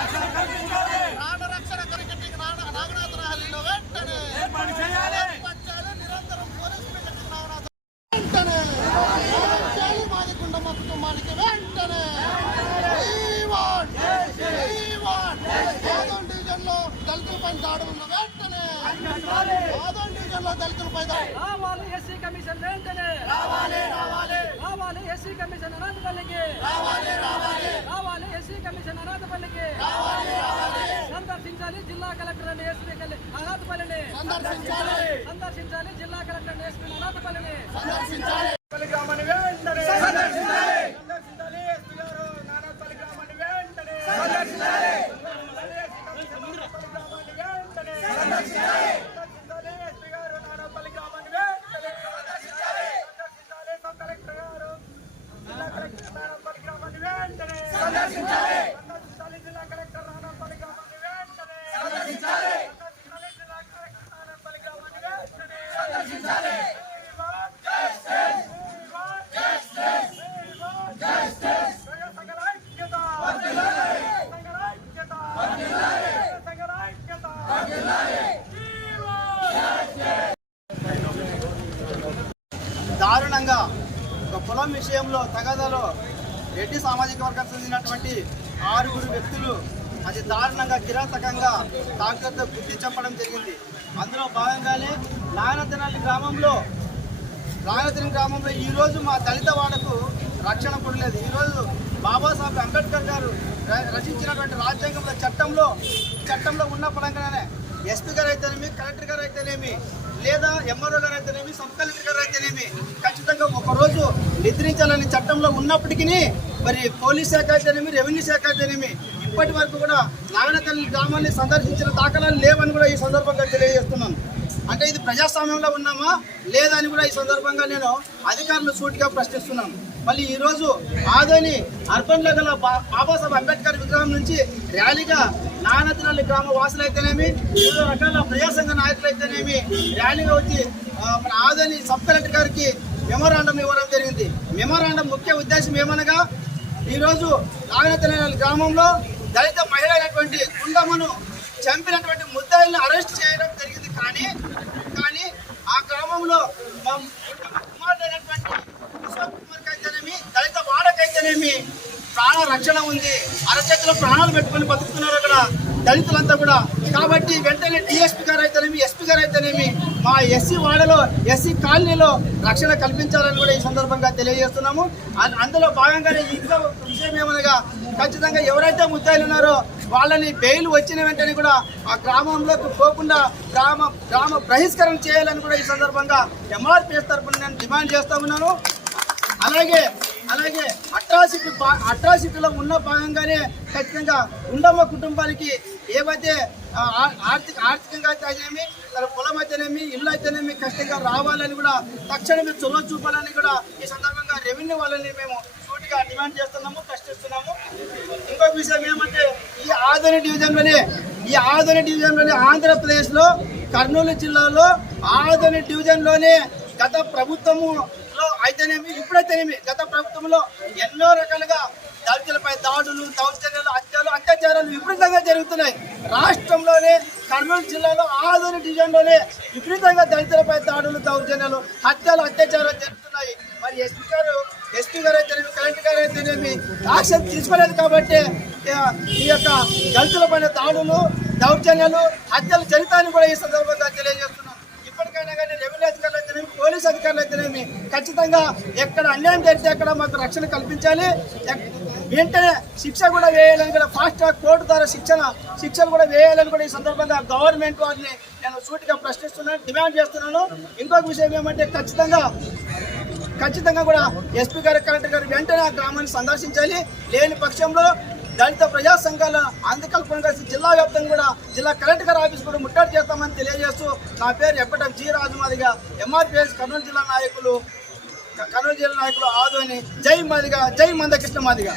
వెంటనే రక్షణ కరికట్టికి నాగనాథనహల్లిలో వెంటనే ఏర్పాటు చేయాలి. నిరంతరం పోలీస్ నాగనాథ వెంటనే మాదికొండ మా కుటుంబానికి వెంటనే. ఆదోన్ డివిజన్లో దళితులపై దాడులను వెంటనే ఆదోన్ డివిజన్లో దళితులపై దాడి. రావాలి ఎస్సీ కమిషన్ వెంటనే. రావాలి రావాలి. రావాలి ఎస్సీ కమిషన్ అనాథపల్లికి రావాలి రావాలి రావాలి ఎస్సీ కమిషన్ అనాథపల్లికి రావాలి రావాలి సందర్శించాలి జిల్లా కలెక్టర్ అని ఎస్పీ అనాథపల్లిని సందర్శించాలి. జిల్లా కలెక్టర్ అని ఎస్పీ అనాథపల్లిని సందర్శించాలి గ్రామాన్ని వెంటనే సందర్శించాలి సందర్శించాలి ఎస్పీ గారు నానాపల్లి గ్రామాన్ని వెంటనే సందర్శించాలి గ్రామాన్ని వెంటనే సందర్శించాలి సందర్శించాలి ఎస్పీ గారు నానాపల్లి గ్రామాన్ని వెంటనే సందర్శించాలి సందర్శించాలి సబ్ కలెక్టర్ గారు జిల్లా కలెక్టర్ నానాపల్లి గ్రామాన్ని వెంటనే సందర్శించాలి సందర్శించాలి జిల్లా కలెక్టర్ నానాపల్లి గ్రామాన్ని వెంటనే సందర్శించాలి సందర్శించాలి జిల్లా కలెక్టర్ నానాపల్లి గ్రామాన్ని వెంటనే సందర్శించాలి దారుణంగా ఒక పొలం విషయంలో తగాదాలో రెడ్డి సామాజిక వర్గానికి చెందినటువంటి ఆరుగురు వ్యక్తులు అది దారుణంగా కిరాతకంగా డాక్టర్తో గుర్తి చెప్పడం జరిగింది. అందులో భాగంగానే నాగనతనల్లి గ్రామంలో నాగనతని గ్రామంలో ఈరోజు మా దళిత వాడకు రక్షణ పడలేదు ఈరోజు బాబాసాహెబ్ అంబేద్కర్ గారు రచించినటువంటి రాజ్యాంగంలో చట్టంలో చట్టంలో ఉన్న పడంగానే ఎస్పీ గారు అయితేనేమి కలెక్టర్ గారు అయితేనేమి లేదా ఎంఆర్ఓ గారు అయితేనేమి సబ్ కలెక్టర్ గారు అయితేనేమి ఖచ్చితంగా ఒకరోజు నిద్రించాలని చట్టంలో ఉన్నప్పటికీ మరి పోలీస్ శాఖ అయితేనేమి రెవెన్యూ శాఖ అయితేనేమి ఇప్పటి వరకు కూడా నాగనతల్లి గ్రామాన్ని సందర్శించిన దాఖలాలు లేవని కూడా ఈ సందర్భంగా తెలియజేస్తున్నాను అంటే ఇది ప్రజాస్వామ్యంలో ఉన్నామా లేదని కూడా ఈ సందర్భంగా నేను అధికారులు సూటిగా ప్రశ్నిస్తున్నాను. మళ్ళీ ఈరోజు ఆదోని అర్బన్లో గల బా- బాబాసాహెబ్ అంబేద్కర్ విగ్రహం నుంచి ర్యాలీగా నానతినల్లి గ్రామ వాసులు అయితేనేమి వివిధ రకాల ప్రజా సంఘ నాయకులు అయితేనేమి ర్యాలీగా వచ్చి మన ఆదోని సబ్ కలెక్టర్ గారికి మెమోరాండం ఇవ్వడం జరిగింది. మెమోరాండం ముఖ్య ఉద్దేశం ఏమనగా ఈరోజు నాగనతినల్లి గ్రామంలో దళిత మహిళ అయినటువంటి కుండమ్మను చంపినటువంటి ముద్దాయిల్ని అరెస్ట్ చేయడం జరిగింది కానీ కానీ ఆ గ్రామంలో మా కుమారుడైనటువంటి కిషోర్ కుమార్కి అయితేనేమి దళిత వాడకైతేనేమి ప్రాణ రక్షణ ఉంది. అరచేతిలో ప్రాణాలు పెట్టుకొని బతుకుతున్నారు అక్కడ దళితులంతా కూడా. కాబట్టి వెంటనే డిఎస్పీ గారు అయితేనేమి ఎస్పీ గారు అయితేనేమి మా ఎస్సీ వాడలో ఎస్సీ కాలనీలో రక్షణ కల్పించాలని కూడా ఈ సందర్భంగా తెలియజేస్తున్నాము. అందులో భాగంగానే ఇంకా విషయం ఏమనగా ఖచ్చితంగా ఎవరైతే ముద్దాయిలు ఉన్నారో వాళ్ళని బెయిల్ వచ్చిన వెంటనే కూడా ఆ గ్రామంలోకి పోకుండా గ్రామ గ్రామ బహిష్కరణ చేయాలని కూడా ఈ సందర్భంగా ఎంఆర్పిఎస్ తరఫున నేను డిమాండ్ చేస్తా ఉన్నాను. అలాగే అలాగే అట్రాసిటీ అట్రాసిటీలో ఉన్న భాగంగానే ఖచ్చితంగా ఉండమ్మ కుటుంబానికి ఏవైతే ఆర్థిక ఆర్థికంగా అయితేనేమి తన పొలం అయితేనేమి ఇల్లు అయితేనేమి ఖచ్చితంగా రావాలని కూడా తక్షణమే చొరవ చూపాలని కూడా ఈ సందర్భంగా రెవెన్యూ వాళ్ళని మేము సూటిగా డిమాండ్ చేస్తున్నాము ప్రశ్నిస్తున్నాము. ఇంకొక విషయం ఏమంటే ఈ ఆదోని డివిజన్లోనే ఈ ఆదోని డివిజన్లోనే ఆంధ్రప్రదేశ్లో కర్నూలు జిల్లాలో ఆదోని డివిజన్లోనే గత ప్రభుత్వము ప్రభుత్వములో అయితేనేమి ఇప్పుడైతేనేమి గత ప్రభుత్వంలో ఎన్నో రకాలుగా దళితులపై దాడులు దౌర్జన్యాలు హత్యలు అత్యాచారాలు విపరీతంగా జరుగుతున్నాయి. రాష్ట్రంలోనే కర్నూలు జిల్లాలో ఆదోని డివిజన్లోనే విపరీతంగా దళితులపై దాడులు దౌర్జన్యాలు హత్యలు అత్యాచారాలు జరుగుతున్నాయి. మరి ఎస్పీ గారు ఎస్పీ గారు అయితేనేమి కలెక్టర్ గారు అయితేనేమి యాక్షన్ తీసుకోలేదు కాబట్టి ఈ యొక్క దళితులపైన దాడులు దౌర్జన్యాలు హత్యలు జరుగుతాయని కూడా ఈ సందర్భంగా తెలియజేస్తున్నారు పోలీస్ అధికారులు అయితేనేమి? ఖచ్చితంగా ఎక్కడ అన్యాయం జరిగితే అక్కడ మాకు రక్షణ కల్పించాలి. ఎక్- వెంటనే శిక్ష కూడా వేయాలని కూడా ఫాస్ట్ ట్రాక్ కోర్టు ద్వారా శిక్షణ శిక్షలు కూడా వేయాలని కూడా ఈ సందర్భంగా గవర్నమెంట్ వారిని నేను సూటిగా ప్రశ్నిస్తున్నాను డిమాండ్ చేస్తున్నాను. ఇంకొక విషయం ఏమంటే ఖచ్చితంగా ఖచ్చితంగా కూడా ఎస్పీ గారు కలెక్టర్ గారు వెంటనే ఆ గ్రామాన్ని సందర్శించాలి. లేని పక్షంలో దళిత ప్రజా సంఘాల అందుకల్పన కలిసి జిల్లా వ్యాప్తంగా కూడా జిల్లా కలెక్టర్ గారి ఆఫీస్ కూడా ముట్టడి చేస్తామని తెలియజేస్తూ నా పేరు ఎప్పటం జీ రాజుమాదిగా ఎంఆర్పిఎస్ కర్నూలు జిల్లా నాయకులు కర్నూలు జిల్లా నాయకులు ఆదోని. జై మాదిగా జై మందకృష్ణ మాదిగా.